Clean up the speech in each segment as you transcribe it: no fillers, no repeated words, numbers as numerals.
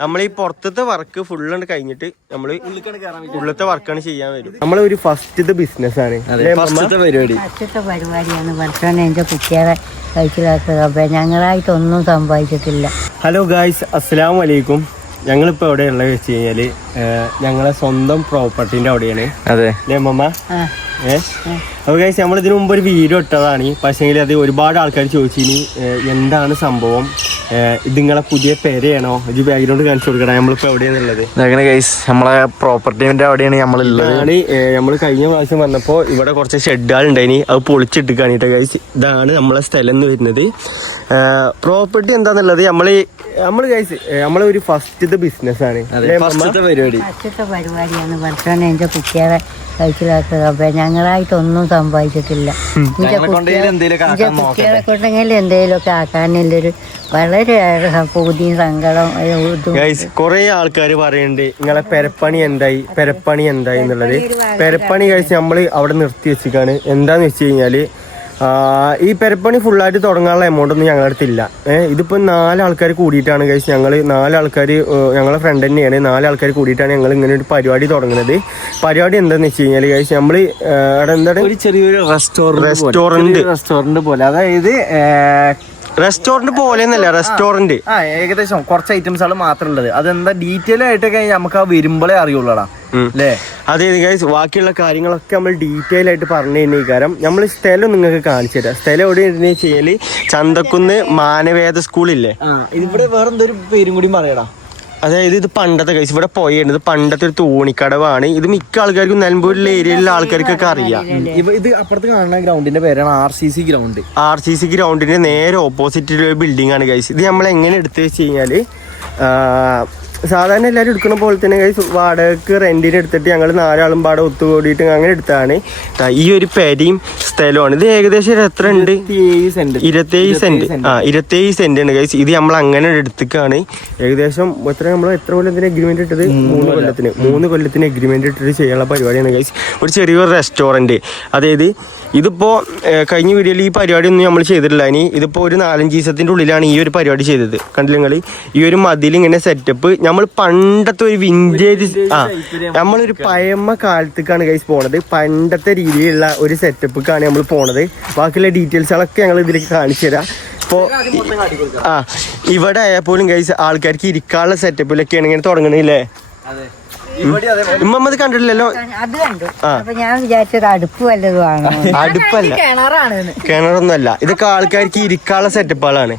നമ്മളീ പുറത്തത്തെ work full കഴിഞ്ഞിട്ട് നമ്മള് ഉള്ളത്തെ വർക്കാണ് ചെയ്യാൻ വരും. നമ്മളൊരു ഫസ്റ്റത്തെ ബിസിനസ് ആണ്, ഫസ്റ്റത്തെ പരിപാടിയാണ്. ഭക്ഷണം എന്റെ കുട്ടികളെ കഴിച്ചിലാക്കുക. ഞങ്ങളായിട്ടൊന്നും സമ്പാദിച്ചിട്ടില്ല. ഹലോ ഗായ്സ്, അസ്സലാമു അലൈക്കും. ഞങ്ങളിപ്പോൾ എവിടെയുള്ളത് വെച്ച് കഴിഞ്ഞാല് ഞങ്ങളെ സ്വന്തം പ്രോപ്പർട്ടിന്റെ അവിടെയാണ്. അതെ അമ്മ. അപ്പോൾ ഗൈസ് നമ്മൾ ഇതിനു മുമ്പ് ഒരു വീഡിയോ ഇട്ടതാണ്. പക്ഷേങ്കിൽ അത് ഒരുപാട് ആൾക്കാർ ചോദിച്ചിനി എന്താണ് സംഭവം, ഇത് നിങ്ങളെ പുതിയ പെരയാണോ, ഇത് ബാക്ക്ഗ്രൗണ്ട് കാണിച്ചു കൊടുക്കണം. നമ്മളിപ്പോൾ എവിടെയാണുള്ളത്? അങ്ങനെ ഗൈസ് നമ്മളെ പ്രോപ്പർട്ടിന്റെ അവിടെയാണ് നമ്മളുള്ളത്. നമ്മൾ കഴിഞ്ഞ പ്രാവശ്യം വന്നപ്പോൾ ഇവിടെ കുറച്ച് ഷെഡുകൾ ഉണ്ടായിനി, അത് പൊളിച്ചിട്ടിക്കാണിട്ട് ഗൈസ്. ഇതാണ് നമ്മളെ സ്ഥലം എന്ന് വരുന്നത്. പ്രോപ്പർട്ടി എന്താന്നുള്ളത് നമ്മള് ഗൈസ് നമ്മളൊരു ഫസ്റ്റത്തെ ബിസിനസ് ആണ്, ഫസ്റ്റത്തെ പരിപാടിയാണ്. ഭക്ഷണം എന്റെ കുട്ടികളെ കഴിച്ചിലാക്കുക. ഞങ്ങളായിട്ടൊന്നും സമ്പാദിച്ചിട്ടില്ല. എന്റെ കുട്ടികളെ കൊണ്ടെങ്കിൽ എന്തെങ്കിലുമൊക്കെ ആക്കാനുള്ളൊരു വളരെ പൂതിയും സങ്കടം. കൊറേ ആൾക്കാർ പറയുന്നുണ്ട് നിങ്ങളെ പെരപ്പണി എന്തായി എന്നുള്ളത്. പെരപ്പണി കഴിച്ച് നമ്മള് അവിടെ നിർത്തി വെച്ചിട്ടാണ്. എന്താന്ന് വെച്ച് കഴിഞ്ഞാല് ഈ പെരപ്പണി ഫുള്ളായിട്ട് തുടങ്ങാനുള്ള എമൗണ്ട് ഒന്നും ഞങ്ങളുടെ അടുത്തില്ല. ഇതിപ്പോൾ 4 ആൾക്കാർ കൂടിയിട്ടാണ് കഴിച്ച്, ഞങ്ങൾ 4 ആൾക്കാർ, ഞങ്ങളെ ഫ്രണ്ട് തന്നെയാണ്, 4 ആൾക്കാർ കൂടിയിട്ടാണ് ഞങ്ങൾ ഇങ്ങനെ ഒരു പരിപാടി തുടങ്ങുന്നത്. പരിപാടി എന്താണെന്ന് വെച്ച് കഴിഞ്ഞാൽ കഴിച്ച് നമ്മൾ അവിടെ എന്താണ് ഒരു ചെറിയൊരു റെസ്റ്റോറന്റ് പോലെ, അതായത് റെസ്റ്റോറന്റ് പോലെന്നല്ല, റെസ്റ്റോറന്റ് ഏകദേശം കുറച്ച് ഐറ്റംസുകൾ മാത്രം ഉള്ളത്. അതെന്താ ഡീറ്റെയിൽ ആയിട്ടൊക്കെ നമുക്ക് ആ വരുമ്പോഴേ അറിയുള്ളൂടാ അല്ലേ? അതെ ഗൈസ്, ബാക്കിയുള്ള കാര്യങ്ങളൊക്കെ നമ്മൾ ഡീറ്റെയിൽ ആയിട്ട് പറഞ്ഞു തന്നെ. കാരണം നമ്മൾ സ്ഥലം നിങ്ങൾക്ക് കാണിച്ചു തരാം. സ്ഥലം എവിടെ ഇരുന്ന് വെച്ച് കഴിഞ്ഞാല് ചന്തക്കുന്ന് മാനവേദ സ്കൂളില്ലേ, ഇവിടെ വേറെന്തൊരു പേരും കൂടി പറയടാ. അതായത് ഇത് പണ്ടത്തെ കേസ്, ഇവിടെ പോയത് പണ്ടത്തെ ഒരു തോണിക്കടവാണ്. ഇത് മിക്ക ആൾക്കാർക്കും നിലമ്പൂരിലെ ഏരിയയിലുള്ള ആൾക്കാർക്കൊക്കെ അറിയാം. ഇത് അപ്പുറത്ത് കാണുന്ന ഗ്രൗണ്ടിന്റെ പേരാണ് RCC ഗ്രൗണ്ട്. RCC ഗ്രൗണ്ടിന്റെ നേരെ ഓപ്പോസിറ്റ് ഒരു ബിൽഡിംഗ് ആണ് ഗൈസ്. ഇത് നമ്മൾ എങ്ങനെ എടുത്തു വെച്ച് കഴിഞ്ഞാല് സാധാരണ എല്ലാവരും എടുക്കുന്ന പോലെ തന്നെ ഗൈസ് വാടകയ്ക്ക് റെന്റിന് എടുത്തിട്ട് ഞങ്ങൾ 4 ആളും പാടെ ഒത്തുകൂടിയിട്ട് അങ്ങനെ എടുത്താണ്. ഈ ഒരു പെരിയും സ്ഥലമാണ്. ഇത് ഏകദേശം എത്ര ഉണ്ട്? 27 സെന്റ്. 27 സെന്റ് ഉണ്ട് ഗൈസ്. ഇത് നമ്മൾ അങ്ങനെ എടുത്തിക്കാണ്. ഏകദേശം എത്ര കൊല്ലത്തിന് എഗ്രിമെന്റ് ഇട്ടത്? 3 കൊല്ലത്തിന് എഗ്രിമെന്റ് ഇട്ടിട്ട് ചെയ്യാനുള്ള പരിപാടിയാണ് ഗൈസ്. ഒരു ചെറിയൊരു റെസ്റ്റോറന്റ്. അതായത് ഇതിപ്പോ കഴിഞ്ഞ വീഡിയോയിൽ ഈ പരിപാടി ഒന്നും നമ്മൾ ചെയ്തിട്ടില്ല. ഇനി ഇതിപ്പോ ഒരു 4-5 ദിവസത്തിന്റെ ഉള്ളിലാണ് ഈ ഒരു പരിപാടി ചെയ്തത്. കണ്ടില്ല നിങ്ങൾ? ഈ ഒരു മതിൽ ഇങ്ങനെ സെറ്റപ്പ്. നമ്മൾ പണ്ടത്തെ ഒരു വിന്റേജ് നമ്മളൊരു പഴമ കാലത്തേക്കാണ് ഗൈസ് പോണത്. പണ്ടത്തെ രീതിയിലുള്ള ഒരു സെറ്റപ്പിക്കാണ് നമ്മൾ പോണത്. ബാക്കിയുള്ള ഡീറ്റെയിൽസുകളൊക്കെ ഞങ്ങൾ ഇതിലേക്ക് കാണിച്ചു തരാം. ഇപ്പോൾ ഇവിടെ ആയാൽപ്പോലും ഗൈസ് ആൾക്കാർക്ക് ഇരിക്കാനുള്ള സെറ്റപ്പിലൊക്കെയാണ് ഇങ്ങനെ തുടങ്ങണില്ലേ? ഇമ്മത് കണ്ടിട്ടില്ലല്ലോ? അത് കണ്ടു. ഞാൻ വിചാരിച്ചത് അടുപ്പ് വല്ലതുമാണ്. അടുപ്പല്ല, കിണറൊന്നുമല്ല. ഇതൊക്കെ ആൾക്കാർക്ക് ഇരിക്കാനുള്ള സെറ്റപ്പുകളാണ്.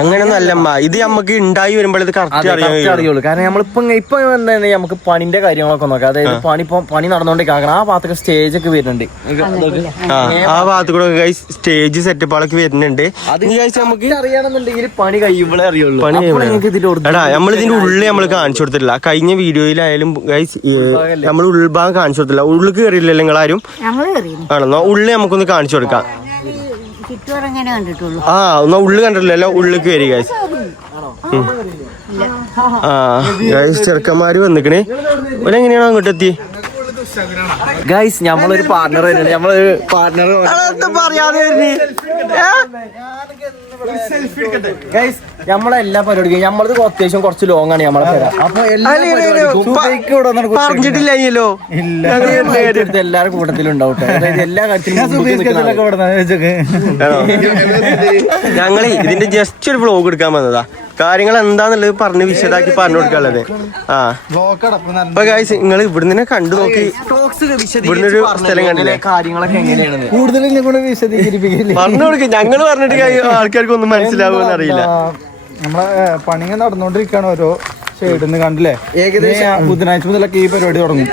അങ്ങനൊന്നും അല്ലമ്മ, ഇത് നമുക്ക് ഉണ്ടായി വരുമ്പോൾ ഇത് കറക്റ്റ് അറിയുള്ളൂ. കാരണം നമ്മളിപ്പോ എന്താണ് നമുക്ക് പണിന്റെ കാര്യങ്ങളൊക്കെ നോക്കാം. അതായത് പണി നടന്നുകൊണ്ടിരിക്കണം. ആ ഭാഗത്തൊക്കെ സ്റ്റേജ് ഒക്കെ വരുന്നുണ്ട്. ആ ഭാഗത്ത് കൂടെ സ്റ്റേജ് സെറ്റപ്പുകളൊക്കെ വരുന്നുണ്ട്. നമുക്ക് അറിയണമെന്നുണ്ടെങ്കിൽ പണി കഴിയുമ്പോഴേ അറിയുള്ളൂ. എടാ നമ്മളിതിന്റെ ഉള്ളിൽ നമ്മൾ കാണിച്ചു കൊടുത്തിട്ടില്ല. കഴിഞ്ഞ വീഡിയോയിലായാലും ഗൈസ് നമ്മൾ ഉൾഭാഗം കാണിച്ചു കൊടുത്തില്ല. ഉള്ളിൽ കയറിയില്ലല്ലോ നിങ്ങളാരും? ആണെന്നോ? ഉള്ളിൽ നമുക്കൊന്ന് കാണിച്ചു കൊടുക്കാം. എന്നാ ഉള്ളു കണ്ടിട്ടില്ലല്ലോ? ഉള്ളിൽ കയറി ഗൈസ്. ഗൈസ് ചെറുക്കന്മാര് വന്നിക്കണേ. ഓരെങ്ങനെയാണോ അങ്ങോട്ട് എത്തി? ഗൈസ് നമ്മളൊരു പാർട്ണർ വരുന്നുണ്ട്. നമ്മളൊരു പാർട്ണർ ഗൈസ് നമ്മളെല്ലാ പരിപാടിക്കും നമ്മളത് അത്യാവശ്യം കുറച്ച് ലോങ് ആണ് നമ്മളെ പേര. അപ്പൊ പറഞ്ഞിട്ടില്ലല്ലോ, എല്ലാവരും കൂട്ടത്തിലും ഉണ്ടാവും. അതായത് എല്ലാ കാര്യത്തിലും ഞങ്ങള് ഇതിന്റെ ജസ്റ്റ് ഒരു വ്ലോഗ് എടുക്കാൻ വന്നതാ. കാര്യങ്ങൾ എന്താന്നുള്ളത് പറഞ്ഞ് വിശദമാക്കി പറഞ്ഞു കൊടുക്കാനുള്ളത്. അപ്പൊ ഗൈസ് നിങ്ങൾ ഇവിടുന്ന് കണ്ടു നോക്കി ഇവിടുന്ന് ഒരു സ്ഥലം കണ്ടില്ലേ? കാര്യങ്ങളൊക്കെ എങ്ങനെയാണ് പറഞ്ഞു കൊടുക്കും. ഞങ്ങള് പറഞ്ഞിട്ട് ആൾക്കാർക്ക് ഒന്നും മനസ്സിലാവുമെന്ന് അറിയില്ല. നമ്മളെ പണിങ്ങ നടന്നുകൊണ്ടിരിക്കുകയാണ്. ഓരോ സൈഡിന്ന് കണ്ടില്ലേ? ഏകദേശം ബുധനാഴ്ച മുതലൊക്കെ ഈ പരിപാടി തുടങ്ങും.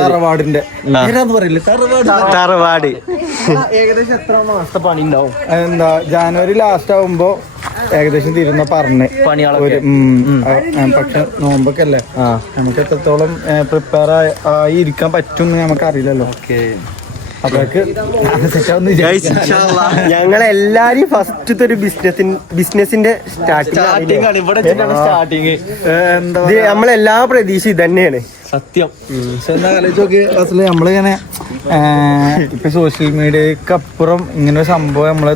തറവാടിന്റെ തറവാട് ഏകദേശം എത്ര മാസത്തെ പണി ഉണ്ടാവും? എന്താ ജനുവരി ലാസ്റ്റ് ആവുമ്പോ ഏകദേശം തീരുന്ന പറഞ്ഞ് പണികളൊക്കെ. പക്ഷെ നോമ്പൊക്കെ അല്ലേ, നമുക്ക് എത്രത്തോളം പ്രിപ്പയർ ആയി ഇരിക്കാൻ പറ്റും നമുക്ക് അറിയില്ലല്ലോ. അതൊക്കെ ഞങ്ങളെല്ലാരും ഫസ്റ്റത്തെ ഒരു ബിസിനസിന്റെ സ്റ്റാർട്ടിങ് നമ്മളെല്ലാ പ്രതീക്ഷ ഇത് തന്നെയാണ് സത്യം. പക്ഷെ എന്താ ആലോചിച്ച് നോക്കി അസല് നമ്മളിങ്ങനെ ഇപ്പൊ സോഷ്യൽ മീഡിയക്ക് അപ്പുറം ഇങ്ങനെ ഒരു സംഭവം നമ്മള്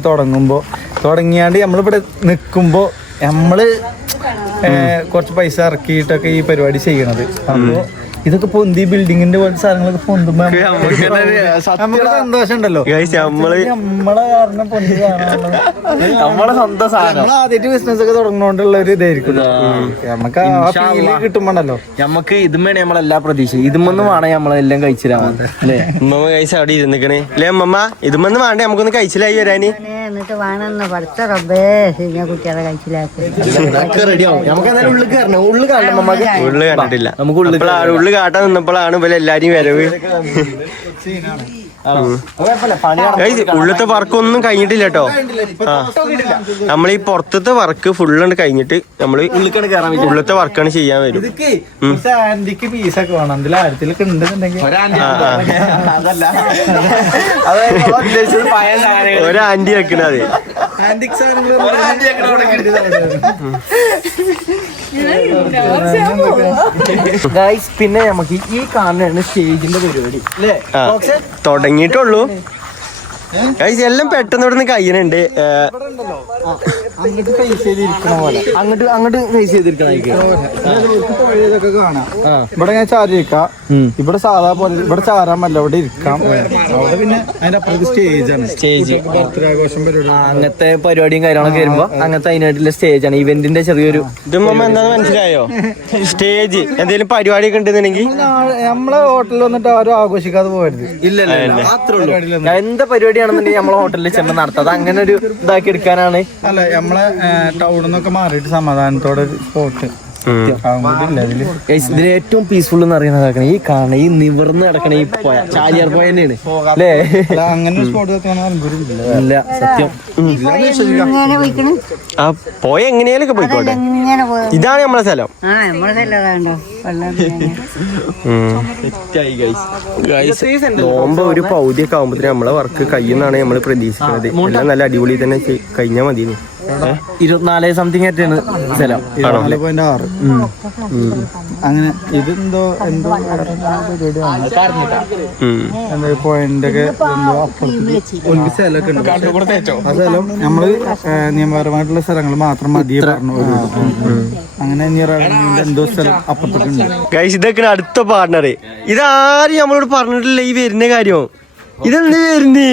തുടങ്ങിയാണ്ട് നമ്മളിവിടെ നിക്കുമ്പോ നമ്മള് കുറച്ച് പൈസ ഇറക്കിയിട്ടൊക്കെ ഈ പരിപാടി ചെയ്യണത്. അപ്പോ ഇതൊക്കെ പൊന്തി ബിൽഡിങ്ങിന്റെ പോലത്തെ സാധനങ്ങളൊക്കെ പൊന്തുമ്പോ നമുക്ക് സന്തോഷം ഉണ്ടല്ലോ. നമ്മളെ കാരണം പൊന്തി നമ്മളെ സ്വന്തം സാധനം നമ്മൾ ആദ്യമായിട്ട് ബിസിനസ് ഒക്കെ തുടങ്ങുന്നോണ്ടുള്ള ഒരു ഇതായിരിക്കും നമുക്ക് ആ ഫീല് കിട്ടുമ്പോണ്ടല്ലോ. നമുക്ക് ഇതും വേണേ നമ്മളെല്ലാ പ്രതീക്ഷ ഇതുമൊന്നും വേണേ നമ്മളെല്ലാം കഴിച്ചിരാവാൻ അല്ലേ. ഉമ്മ കഴിച്ച് അവിടെ ഇരുന്നിക്കണേ അല്ലേ അമ്മമ്മ? ഇതുമൊന്ന് വേണ്ടേ നമുക്കൊന്ന് കഴിച്ചിലായി വരാന്. എന്നിട്ട് വേണമെന്ന് പഠിച്ച റബ്ബേ കുട്ടികളെ കഴിച്ചിലാക്കി റെഡിയാവും. നമുക്ക് എന്തായാലും ഉള്ളിൽ കയറണം. ഉള്ളിൽ കാണണം. നമുക്ക് ഉള്ളു കണ്ടിട്ടില്ല. നമുക്ക് ഉള്ളു കാട്ടാൻ നിന്നപ്പോഴാണ് ഇവരെ എല്ലാരും വരവ്. ഉള്ളത്തെ വർക്കൊന്നും കഴിഞ്ഞിട്ടില്ല കേട്ടോ. നമ്മളീ പുറത്തത്തെ വർക്ക് ഫുള്ള് കഴിഞ്ഞിട്ട് നമ്മള് ഉള്ളത്തെ വർക്കാണ് ചെയ്യാൻ വരും. ആന്റിക്ക് പീസൊക്കെ വേണം. അതിൽ ആയിരത്തിലൊക്കെ ഉണ്ടെന്നുണ്ടെങ്കിൽ ഒരു ആന്റി വെക്കണത് ആന്റിക് സാധനങ്ങൾ പിന്നെ നമുക്ക് ഈ കാണുന്നതാണ് സ്റ്റേജിന്റെ പരിപാടി അല്ലേ. തുടങ്ങിയിട്ടുള്ളൂ. എല്ലാം പെട്ടെന്ന് ഇവിടെ നിന്ന് കഴിയുന്നുണ്ട്. അങ്ങോട്ട് ഫേസ് ചെയ്തിരിക്കണ പോലെ അങ്ങോട്ട് ഫേസ് ചെയ്തിരിക്കണം. കാണാം. ഇവിടെ ഞാൻ ചാരി ഇരിക്കാം. ഇവിടെ സാധാ പോലെ ഇവിടെ ചാരാൻ പറ്റില്ല. ഇവിടെ ഇരിക്കാം. അവിടെ പിന്നെ അതിന്റെ അപ്പുറത്ത് സ്റ്റേജാണ്. സ്റ്റേജ് ബർത്ത്ഡേ ആഘോഷം പരിപാടി അങ്ങനത്തെ പരിപാടിയും കാര്യങ്ങളൊക്കെ വരുമ്പോ അങ്ങനത്തെ അതിനായിട്ടുള്ള സ്റ്റേജാണ്. ഇവന്റിന്റെ ചെറിയൊരു ഇതുമ്മ എന്താന്ന് മനസ്സിലായോ? സ്റ്റേജ് എന്തെങ്കിലും പരിപാടിയൊക്കെ ഉണ്ടെന്നുണ്ടെങ്കിൽ നമ്മളെ ഹോട്ടലിൽ വന്നിട്ട് ആരും ആഘോഷിക്കാതെ പോകരുത്. ഇല്ലല്ലോ. എന്താ പരിപാടിയാണെന്നുണ്ടെങ്കിൽ നമ്മളെ ഹോട്ടലിൽ ചെന്ന് നടത്താം. അങ്ങനെ ഒരു ഇതാക്കി എടുക്കാനാണ്. അല്ല നമ്മളെ ടൗണിൽ നിന്നൊക്കെ മാറിയിട്ട് സമാധാനത്തോടെ ഒരു സ്പോട്ട് ഇതിന് ഏറ്റവും പീസ്ഫുൾ എന്ന് അറിയുന്നത് ഈ കാണണ ഈ നിവർന്ന് കിടക്കണ ഈ ചാലിയാർ പോയ തന്നെയാണ് അല്ലേ. അങ്ങനെ ഒരു സ്പോട്ട് ഇല്ല സത്യം. ആ പോയ എങ്ങനെയാലൊക്കെ പോയിക്കോട്ടെ. ഇതാണ് നമ്മളെ സ്ഥലം. നോമ്പ് ഒരു പൗതിയൊക്കെ ആകുമ്പോഴത്തേന് നമ്മളെ വർക്ക് കഴിയുന്നാണ് നമ്മൾ പ്രതീക്ഷിക്കുന്നത്. എല്ലാം നല്ല അടിപൊളി തന്നെ കഴിഞ്ഞാൽ മതി. 24 സംതിങ് ആയിട്ടാണ് സ്ഥലം. 4.6 അങ്ങനെ. ഇതെന്തോ പോയിന്റ് ഒക്കെ അപ്പുറത്ത് സ്ഥലമൊക്കെ ഉണ്ട്. ആ സ്ഥലം നമ്മള് നിയമപരമായിട്ടുള്ള സ്ഥലങ്ങൾ മാത്രം മതിയെ പറഞ്ഞു. അങ്ങനെ എന്തോ സ്ഥലം അപ്പുറത്തൊക്കെ ഉണ്ട്. ഇതൊക്കെ അടുത്ത പാർട്ണർ. ഇതാരും നമ്മളോട് പറഞ്ഞിട്ടില്ല ഈ വരുന്ന കാര്യം. ഇതെന്ത് വരുന്നേ?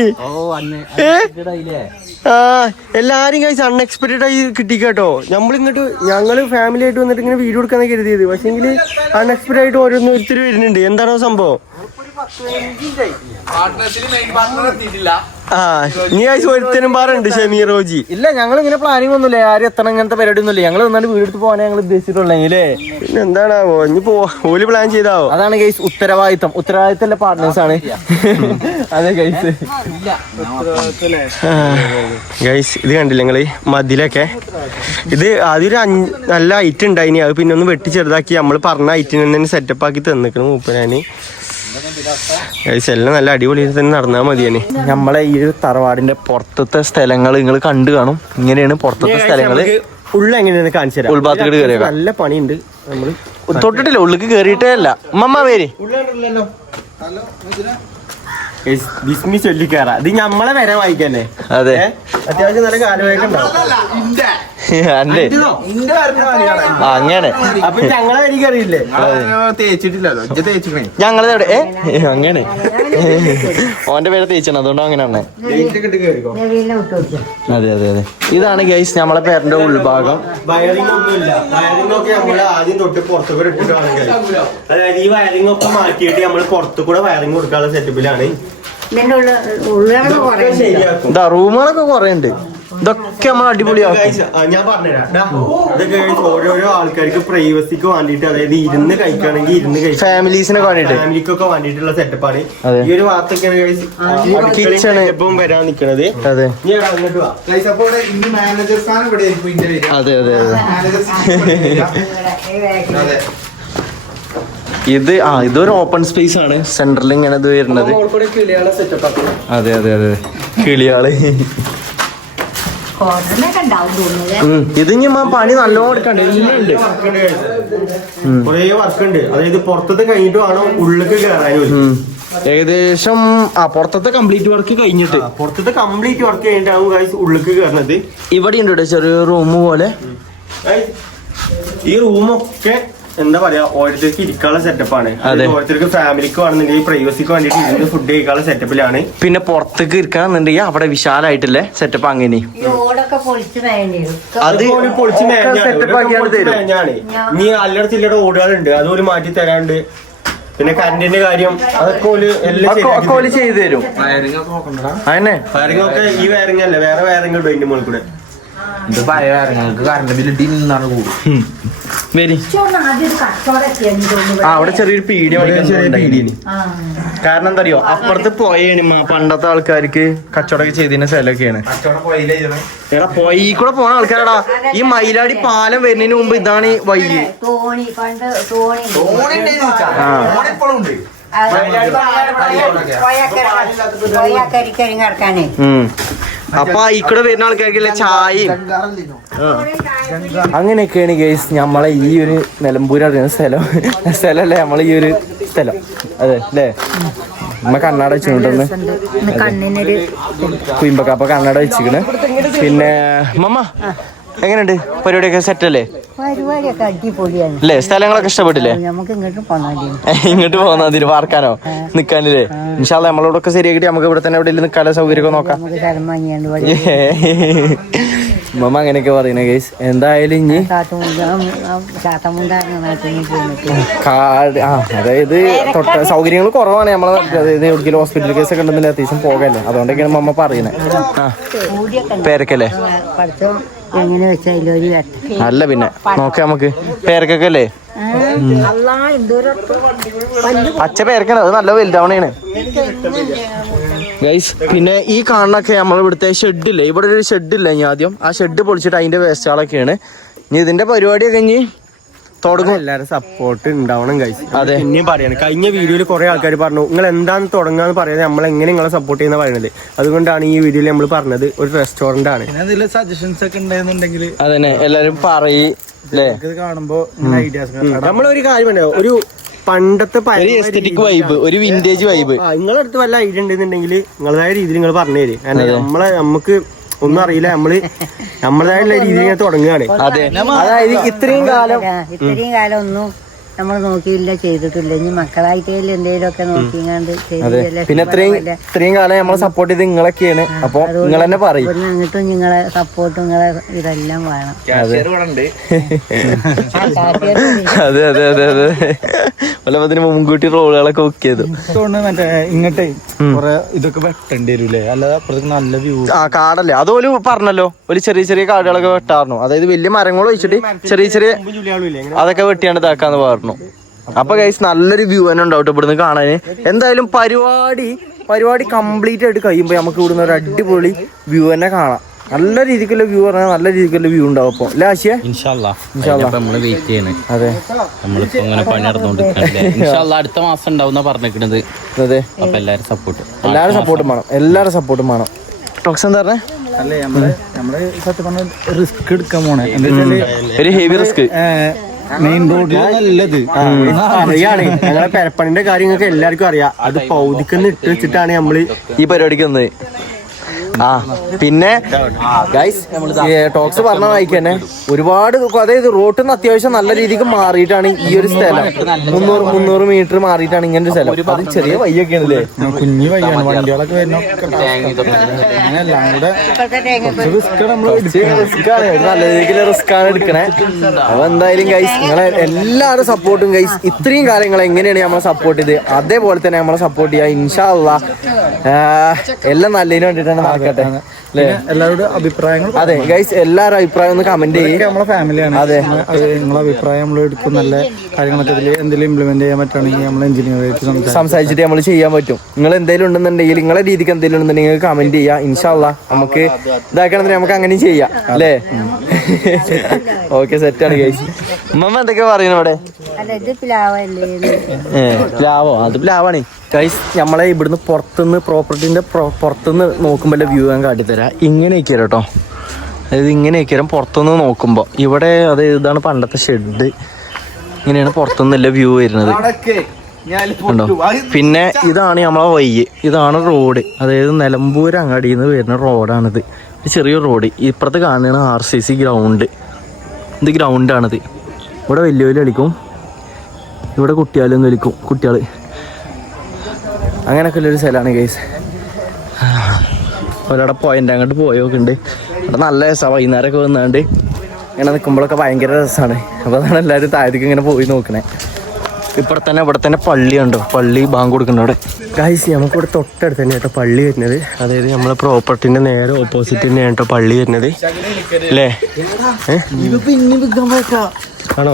എല്ലാരും കഴിച്ച് അൺഎക്സ്പെക്ടഡ് ആയി കിട്ടി കേട്ടോ. ഞങ്ങള് ഫാമിലി ആയിട്ട് വന്നിട്ട് ഇങ്ങനെ വീഡിയോ എടുക്കാന്ന് കരുതിയത്. പക്ഷെ എങ്കില് അൺഎക്സ്പെക്ടഡ് ആയിട്ട് ഓരോരുത്തർ വരുന്നുണ്ട്. എന്താണോ സംഭവം? നീ ഒരുത്തനും പാറുണ്ട് ഷമീർ റോജി. ഇല്ല ഞങ്ങൾ ഇങ്ങനെ പ്ലാനിങ് ഒന്നുമില്ല. ആരും എത്തണം ഇങ്ങനത്തെ പരിപാടി ഒന്നുമില്ല. ഞങ്ങൾ വന്നിട്ട് വീടെടുത്ത് പോകാൻ ഞങ്ങൾ ഉദ്ദേശിച്ചിട്ടുള്ളേ. പിന്നെ എന്താണാവോ ഇനി ഓല് പ്ലാൻ ചെയ്താവോ? അതാണ് ഗൈസ് ഉത്തരവാദിത്തം പാർട്ട്നേഴ്സ് ആണ്. അതെ ഗൈസ്. ഗൈസ് ഇത് കണ്ടില്ല നിങ്ങള് മതിലൊക്കെ? ഇത് ആദ്യം നല്ല ഐറ്റം ഉണ്ടായിനി. അത് പിന്നെ ഒന്ന് വെട്ടി ചെറുതാക്കി നമ്മൾ പറഞ്ഞ ഐറ്റിന് തന്നെ സെറ്റപ്പ് ആക്കി തന്നിക്കണം മൂപ്പനാന്. ഗൈസ് എല്ലാം നല്ല അടിപൊളി തന്നെ നടന്നാൽ മതിയാണ്. നമ്മളെ ഈ ഒരു തറവാടിന്റെ പുറത്തത്തെ സ്ഥലങ്ങൾ നിങ്ങൾ കണ്ടു കാണും. ഇങ്ങനെയാണ് പുറത്തത്തെ സ്ഥലങ്ങള്. ഉള്ള എങ്ങനെയാണ് കാണിച്ചു തരാം. ഉൾഭാഗത്തേക്ക് കയറിയ നല്ല പണിയുണ്ട്. നമ്മള് തൊട്ടിട്ടില്ല. ഉള്ളിക്ക് കേറിയിട്ടേ അല്ല. ഉമ്മ പേര് ബിസ്മി ചൊല്ലിക്കേറാ. ഇത് ഞമ്മളെ വരെ വായിക്കന്നെ. അതെ അത്യാവശ്യം നല്ല കാലുവായിട്ട് ഉണ്ടാവും. അങ്ങനെ അപ്പൊ ഞങ്ങളെ വരിക അറിയില്ലേ? തേച്ചിട്ടില്ലല്ലോ. ഞങ്ങളെവിടെ അങ്ങനെ ഓന്റെ പേര് തേച്ചാണ്. അതുകൊണ്ടോ അങ്ങനെയാണ്. അതെ അതെ അതെ. ഇതാണ് ഗൈസ് നമ്മളെ പേരിന്റെ ഉൾഭാഗം. വയറിംഗ് ഒന്നുമില്ല. വയറിംഗ് ഒക്കെ നമ്മള് ആദ്യം തൊട്ട് പുറത്തുകൂടെ ഇട്ടിട്ടാണെങ്കിൽ, അതായത് ഈ വയറിംഗ് ഒക്കെ മാറ്റിയിട്ട് നമ്മൾ പുറത്തുകൂടെ വയറിംഗ് കൊടുക്കാനുള്ള സെറ്റപ്പിലാണ്. ഇതാ റൂമുകളൊക്കെ കുറെ ഉണ്ട്. ഇതൊക്കെ നമ്മൾ അടിപൊളിയാക്കും. ഞാൻ പറഞ്ഞുതരാം. ഇതൊക്കെ ഓരോരോ ആൾക്കാർക്ക് പ്രൈവസിക്ക് വേണ്ടിട്ട്, അതായത് ഇരുന്ന് കഴിക്കുകയാണെങ്കിൽ ഇരുന്ന് കഴിക്കും. ഫാമിലീസിനൊക്കെ വേണ്ടിട്ട്, ഫാമിലിക്കൊക്കെ വേണ്ടിട്ടുള്ള സെറ്റപ്പാണ്. ഈ ഒരു ഭാഗത്തൊക്കെയാണ് കിച്ചൺ ഇപ്പം വരാൻ നിൽക്കുന്നത്. അതെ അങ്ങോട്ട് വാ. അതെ അതെ അതെ. ഇതൊരു ഓപ്പൺ സ്പേസ് ആണ്. സെന്ററിൽ ഇങ്ങനെ ഇത് വരുന്നത്. അതെ അതെ അതെ കിളിയാള്. ഇത് ഇനി പണി നല്ലോണം എടുക്കണ്ടേ? കുറേ വർക്ക് ഉണ്ട്. അതായത് പുറത്തത്തെ കഴിഞ്ഞിട്ട് വേണം ഉള്ളിലേക്ക് കയറാനും. ഏകദേശം പുറത്തത്തെ കംപ്ലീറ്റ് വർക്ക് കഴിഞ്ഞിട്ട് പുറത്തത്തെ കംപ്ലീറ്റ് വർക്ക് കഴിഞ്ഞിട്ടാവും ഗൈസ് ഉള്ളിലേക്ക് കയറുന്നത്. ഇവിടെ ഉണ്ട് ഇവിടെ ചെറിയൊരു റൂം പോലെ. ഈ റൂമൊക്കെ എന്താ പറയാ ഓരോരുത്തർക്ക് ഇരിക്കാനുള്ള സെറ്റപ്പാണ്. ഓരോരുത്തർക്ക് ഫാമിലിക്ക് വേണമെന്നുണ്ടെങ്കിൽ പ്രൈവസിക്ക് വേണ്ടിട്ട് ഇരുന്ന് ഫുഡ് കഴിക്കാനുള്ള സെറ്റപ്പിലാണ്. പിന്നെ പുറത്തേക്ക് ഇരിക്കാന്നുണ്ടെങ്കിൽ അവിടെ വിശാലായിട്ടില്ലേ സെറ്റപ്പ് അങ്ങനെ അത് പൊളിച്ച് മേഞ്ഞാണ്. ഇനി അല്ലറ ചില്ലറ ഓടുകളുണ്ട്, അതുപോലെ മാറ്റി തരാണ്ട്. പിന്നെ കറണ്ടിന്റെ കാര്യം അതൊക്കെ എല്ലാം ചെയ്തു തരും. അതന്നെ വയറിംഗ് ഒക്കെ ഈ വയറിംഗ് അല്ല, വേറെ വയറിംഗ് ഉണ്ട് അതിന്റെ മുകളിൽ കൂടെ. ഇത് പഴയ വയറിങ്ങൾക്ക് കറണ്ട് ബില്ല് ഇടിന്നാണ് കൂടും. അവിടെ ചെറിയൊരു പീഡിയ കാരണം എന്താ അറിയോ, അപ്പുറത്ത് പോയാണ് പണ്ടത്തെ ആൾക്കാർക്ക് കച്ചവടമൊക്കെ ചെയ്തതിന്റെ സ്ഥലമൊക്കെയാണ്. എടാ പൊയി കൂടെ പോണ ആൾക്കാരടാ. ഈ മയിലാടി പാലം വരുന്നതിന് മുമ്പ് ഇതാണ് വഴി. അപ്പൊ ഇവിടെ വരുന്ന ആൾക്കാർക്കല്ലേ ചായയും അങ്ങനെയൊക്കെയാണ് ഗൈസ് നമ്മളെ ഈ ഒരു നിലമ്പൂർ അറിയുന്ന സ്ഥലമല്ലേ നമ്മളെ ഈ ഒരു സ്ഥലം. അതെ അല്ലേ? നമ്മ കണ്ണാട വെച്ചിട്ടുണ്ടെന്ന് കുയിമ്പക്കാപ്പ കണ്ണാട വെച്ചിക്കണ്. പിന്നെ മമ്മ എങ്ങനെയുണ്ട് പരിപാടിയൊക്കെ സെറ്റ് അല്ലേ? അല്ലേ? സ്ഥലങ്ങളൊക്കെ ഇഷ്ടപ്പെട്ടില്ലേ? ഇങ്ങോട്ട് പോന്നാ അതിന് പാർക്കാനോ നിക്കാനില്ലേ? ഇൻഷാല്ലാ നമ്മളോടൊക്കെ ശരിയാക്കിട്ട് നമുക്ക് ഇവിടെ തന്നെ എവിടെയെങ്കിലും നിൽക്കാനുള്ള സൗകര്യമൊക്കെ നോക്കാം. മമ്മ അങ്ങനെയൊക്കെ പറയുന്നത് ഗൈസ്. എന്തായാലും ഇനി അതായത് സൗകര്യങ്ങൾ കുറവാണ് നമ്മളെ. അതായത് എവിടെയെങ്കിലും ഹോസ്പിറ്റൽ കേസ് ഒക്കെ ഉണ്ടെന്നില്ല അത്യാവശ്യം പോകല്ലേ. അതുകൊണ്ടൊക്കെയാണ് മമ്മ പറയുന്നത്. പേരക്കല്ലേ? അല്ല പിന്നെ നോക്കാം നമുക്ക്. പേരക്കൊക്കെ അല്ലേ? പച്ച പേരക്കാണ്, അത് നല്ല വലുതാവണേണ് ഗൈസ്. പിന്നെ ഈ കാണുന്നൊക്കെ നമ്മളിവിടുത്തെ ഷെഡില്ലേ, ഇവിടെ ഒരു ഷെഡില്ല. ഇനി ആദ്യം ആ ഷെഡ് പൊളിച്ചിട്ട് അതിന്റെ വേസ്റ്റുകളൊക്കെയാണ്. ഇനി ഇതിന്റെ പരിപാടിയൊക്കെ ഇനി തുടങ്ങും. എല്ലാവരും സപ്പോർട്ട് ഉണ്ടാവണം ഗൈസ്. അതെ, ഇനിയും പറയാണ്. കഴിഞ്ഞ വീഡിയോയിൽ കുറെ ആൾക്കാർ പറഞ്ഞു നിങ്ങൾ എന്താണ് തുടങ്ങാന്ന് പറയുന്നത്, നമ്മൾ എങ്ങനെ നിങ്ങളെ സപ്പോർട്ട് ചെയ്യുന്ന പറയുന്നത്. അതുകൊണ്ടാണ് ഈ വീഡിയോയിൽ നമ്മൾ പറഞ്ഞത് ഒരു റെസ്റ്റോറന്റ് ആണ്. സജഷൻസ് ഒക്കെ ഉണ്ടെന്നുണ്ടെങ്കിൽ അതന്നെ എല്ലാരും പറയല്ലേ കാണുമ്പോ ഐഡിയാസ്. നമ്മളൊരു കാര്യം ഉണ്ടാവും, ഒരു പണ്ടത്തെ എസ്തെറ്റിക് വൈബ്, ഒരു വിന്റേജ് വൈബ്. നിങ്ങളുടെ അടുത്ത് വല്ല ഐഡിയ ഉണ്ടെന്നുണ്ടെങ്കിൽ നിങ്ങളതായ രീതിയിൽ നിങ്ങൾ പറഞ്ഞു തരും. നമുക്ക് ഒന്നും അറിയില്ല, നമ്മളതായുള്ള രീതിയിൽ തുടങ്ങുകയാണ്. അതെ, അതായത് ഇത്രയും കാലം ഒന്നും നമ്മൾ നോക്കിയില്ല, ചെയ്തിട്ടില്ല. ഇനി മക്കളായിട്ട് എന്തെങ്കിലും ഒക്കെ നോക്കിങ്ങാണ്ട് പിന്നെ ഇത്രയും കാലം നമ്മളെ സപ്പോർട്ട് ചെയ്ത് നിങ്ങളൊക്കെയാണ്. അപ്പൊ നിങ്ങൾ തന്നെ പറയും അങ്ങോട്ടും നിങ്ങളെ സപ്പോർട്ടും നിങ്ങളെ ഇതെല്ലാം വേണം. അതെ അതെ അതെ അതെ. വല്ലപ്പത്തിന് മുൻകൂട്ടി റോളുകളൊക്കെ ബുക്ക് ചെയ്തു. മറ്റേ ഇങ്ങോട്ടേ കൊറേ ഇതൊക്കെ വെട്ടേണ്ടി വരൂലേ? അല്ലാതെ അപ്പുറത്തേക്ക് നല്ല വ്യൂ. കാടല്ലേ? അതുപോലെ പറഞ്ഞല്ലോ, ഒരു ചെറിയ ചെറിയ കാടുകളൊക്കെ വെട്ടാറുന്നു. അതായത് വലിയ മരങ്ങൾ വെച്ചിട്ട് ചെറിയ ചെറിയ അതൊക്കെ വെട്ടിയാണ്ട് ഇതാക്കാന്ന് പറഞ്ഞു. അപ്പൊ ഗൈസ് നല്ലൊരു വ്യൂ തന്നെ ഉണ്ടാവും ഇവിടുന്ന് കാണാന്. എന്തായാലും പരിപാടി കംപ്ലീറ്റ് ആയിട്ട് കഴിയുമ്പോ നമുക്ക് ഇവിടുന്ന് ഒരു അടിപൊളി വ്യൂ തന്നെ കാണാം. നല്ല രീതിക്കുള്ള വ്യൂ പറഞ്ഞാൽ നല്ല രീതിക്കുള്ള വ്യൂ ഉണ്ടാവും. അപ്പൊ അല്ലേ ആശിയ? നമ്മള് വെയിറ്റ് ചെയ്യണേ. അതെ, നമ്മളിപ്പോ ഇങ്ങനെ പണി നടന്നുകൊണ്ടിരിക്കുന്നത്. അടുത്ത മാസം ഉണ്ടാവുന്ന പറഞ്ഞിരിക്കുന്നത്. അതെ, അപ്പൊ എല്ലാരും സപ്പോർട്ടും വേണം. എല്ലാരും സപ്പോർട്ടും വേണം. ടോക്സ് എന്താ പറഞ്ഞേ? അല്ലേ നമ്മള് സത്യം പറഞ്ഞ റിസ്ക് എടുക്കാൻ പോണേ. ഒരു ഹെവി റിസ്ക്. മെയിൻ റോഡിൽ നല്ലത് അറിയാണ്. ഞങ്ങളെ പെരപ്പണിന്റെ കാര്യങ്ങൾക്ക് എല്ലാവർക്കും അറിയാം. അത് പൗതിക്കെന്ന് ഇട്ട് വെച്ചിട്ടാണ് നമ്മള് ഈ പരിപാടിക്ക് വന്നത്. പിന്നെ ഗൈസ് ടോക്സ് പറഞ്ഞ വായിക്ക് തന്നെ ഒരുപാട്, അതായത് റോട്ടിൽ നിന്ന് അത്യാവശ്യം നല്ല രീതിക്ക് മാറിയിട്ടാണ് ഈ ഒരു സ്ഥലം. 300 മീറ്റർ മാറിയിട്ടാണ് ഇങ്ങനെ ഒരു സ്ഥലം. അത് ചെറിയ വയ്യൊക്കെ ആണല്ലേ, കുഞ്ഞു വയ്യാണ്. വണ്ടികളൊക്കെ നല്ല രീതിക്കുള്ള റിസ്ക് ആണ് എടുക്കണേ. അപ്പൊ എന്തായാലും ഗൈസ് നിങ്ങളെ എല്ലാവരും സപ്പോർട്ടും ഗൈസ്. ഇത്രയും കാര്യങ്ങൾ എങ്ങനെയാണ് നമ്മളെ സപ്പോർട്ട് ചെയ്ത് അതേപോലെ തന്നെ നമ്മളെ സപ്പോർട്ട് ചെയ്യാം. ഇൻഷാ അല്ലാഹ് എല്ലാം നല്ലതിന് വേണ്ടിയിട്ടാണ് നടക്കട്ടെ. എല്ലാവരുടെ അഭിപ്രായങ്ങൾ. അതെ ഗൈസ്, എല്ലാവരും അഭിപ്രായം ഒന്ന് കമന്റ് ചെയ്യും. നമ്മളെ ഫാമിലിയാണ്. അതെ, നിങ്ങളെ അഭിപ്രായം നമ്മൾ എടുക്കും. നല്ല കാര്യങ്ങളൊക്കെ ഇതിൽ എന്തെങ്കിലും ഇംപ്ലിമെന്റ് ചെയ്യാൻ പറ്റുകയാണെങ്കിൽ നമ്മൾ എഞ്ചിനീയറായിട്ട് സംസാരിച്ചിട്ട് നമ്മൾ ചെയ്യാൻ പറ്റും. നിങ്ങൾ എന്തെങ്കിലും ഉണ്ടെന്നുണ്ടെങ്കിൽ നിങ്ങളെ രീതിക്ക് എന്തെങ്കിലും ഉണ്ടെന്നുണ്ടെങ്കിൽ കമന്റ് ചെയ്യാം. ഇൻഷാ അല്ലാഹ് നമുക്ക് ഇതാക്കണമെങ്കിൽ നമുക്ക് അങ്ങനെ ചെയ്യാം അല്ലേ? ഓക്കെ, സെറ്റാണ് ഗൈസ്. മമ്മ എന്തൊക്കെ പറയുന്നു അവിടെ? അല്ല ഇത് പ്ലാവല്ലേ പ്ലാവോ? അത് പ്ലാവാണ് ഗൈസ്. നമ്മളെ ഇവിടുന്ന് പുറത്തുനിന്ന് പ്രോപ്പർട്ടിന്റെ പുറത്തുനിന്ന് നോക്കുമ്പോൾ വ്യൂ ഞാൻ കാട്ടിത്തരാം. ഇങ്ങനെയൊക്കെ കേട്ടോ, അതായത് ഇങ്ങനെയൊക്കെ പുറത്തുനിന്ന് നോക്കുമ്പോൾ ഇവിടെ അത് ഇതാണ് പണ്ടത്തെ ഷെഡ്. ഇങ്ങനെയാണ് പുറത്തുനിന്നല്ല വ്യൂ വരുന്നത് കണ്ടോ. പിന്നെ ഇതാണ് നമ്മളെ വയ്യ്, ഇതാണ് റോഡ്, അതായത് നിലമ്പൂർ അങ്ങാടിയിൽ നിന്ന് വരുന്ന റോഡാണിത്. ചെറിയൊരു റോഡ്. ഇപ്പുറത്ത് കാണുന്നതാണ് RCC ഗ്രൗണ്ട്. ഇത് ഗ്രൗണ്ടാണിത്. ഇവിടെ വലിയ വലിയ കളിക്കും, ഇവിടെ കുട്ടികളൊന്നും കളിക്കും, കുട്ടികൾ. അങ്ങനെയൊക്കെ ഉള്ളൊരു സ്ഥലമാണ് ഗൈസ്. ഒരാടെ പോയിന്റ് അങ്ങോട്ട് പോയൊക്കെ അവിടെ നല്ല രസമാണ്. വൈകുന്നേരമൊക്കെ വന്നാണ്ട് ഇങ്ങനെ നിൽക്കുമ്പോഴൊക്കെ ഭയങ്കര രസമാണ്. അപ്പോൾ അതാണ് എല്ലാവരും താഴത്തേക്ക് ഇങ്ങനെ പോയി നോക്കണേ. ഇവിടെ തന്നെ പള്ളി ഉണ്ടോ, പള്ളി ബാങ്ക് കൊടുക്കുന്നുണ്ട് അവിടെ. ഗൈസ് നമുക്കിവിടെ തൊട്ടടുത്ത് തന്നെ കേട്ടോ പള്ളി വരുന്നത്. അതായത് നമ്മളെ പ്രോപ്പർട്ടിന്റെ നേരെ ഓപ്പോസിറ്റ് തന്നെയാണ് കേട്ടോ പള്ളി വരുന്നത് അല്ലേ? ആണോ?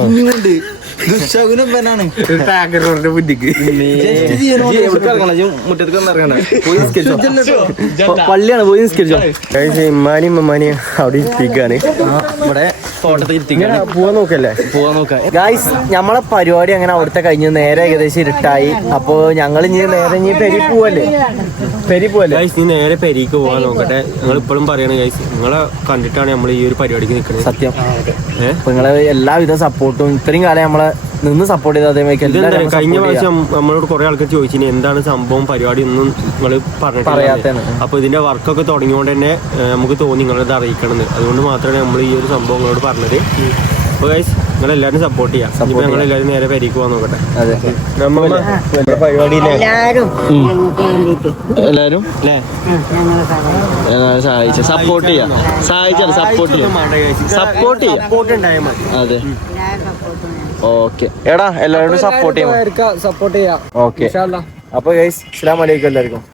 ബുദ്ധിക്ക് പള്ളിയാണ് പോയി നിസ്കരിച്ചോ. ഇമ്മാനിയും ഇമ്മാനിയും അവിടെ ഇരിക്കാണ്. ഇവിടെ തോട്ടത്തിൽ പോവാൻ നോക്കല്ലേ? പോവാൻ നോക്കാം ഗായ്സ്. നമ്മളെ പരിപാടി അങ്ങനെ അവിടുത്തെ കഴിഞ്ഞു. നേരെ ഏകദേശം ഇരുട്ടായി. അപ്പൊ ഞങ്ങൾ നേരെ പെരി പോവല്ലേ? ഗൈസ് നീ നേരെ പെരീക്ക് പോകാൻ നോക്കട്ടെ. ഞങ്ങൾ ഇപ്പോഴും പറയണ ഗൈസ്, നിങ്ങളെ കണ്ടിട്ടാണ് നമ്മൾ ഈ ഒരു പരിപാടിക്ക് നിൽക്കുന്നത്. സത്യം. അപ്പൊ നിങ്ങളെ എല്ലാവിധ സപ്പോർട്ടും ഇത്രയും കാലം നമ്മളെ നിന്ന് സപ്പോർട്ട് ചെയ്ത അതേമാതിരി കഴിഞ്ഞ പ്രാവശ്യം നമ്മളോട് കുറെ ആൾക്കാർ ചോദിച്ചിന് എന്താണ് സംഭവം പരിപാടി ഒന്നും നിങ്ങൾ പറഞ്ഞിട്ടില്ല. അപ്പൊ ഇതിന്റെ വർക്കൊക്കെ തുടങ്ങിയോണ്ട് തന്നെ നമുക്ക് തോന്നി നിങ്ങളത് അറിയിക്കണമെന്ന്. അതുകൊണ്ട് മാത്രമാണ് നമ്മൾ ഈ ഒരു സംഭവം നിങ്ങളോട് പറഞ്ഞത്. അപ്പൊ ഗൈസ് നിങ്ങളെല്ലാവരും സപ്പോർട്ട് ചെയ്യാം. ഞങ്ങളെല്ലാവരും നേരെ പെരീക്ക് പോകാൻ നോക്കട്ടെ. പരിപാടി എല്ലാരും സപ്പോർട്ട് ചെയ്യാം. സപ്പോർട്ട് ചെയ്യാം. അതെ ഓക്കെ. എടാ എല്ലാവരും സപ്പോർട്ട് ചെയ്യാം. സപ്പോർട്ട് ചെയ്യാം. ഓക്കെ. അപ്പൊ ഗൈസ് അസ്സലാമു അലൈക്കും എല്ലാവർക്കും.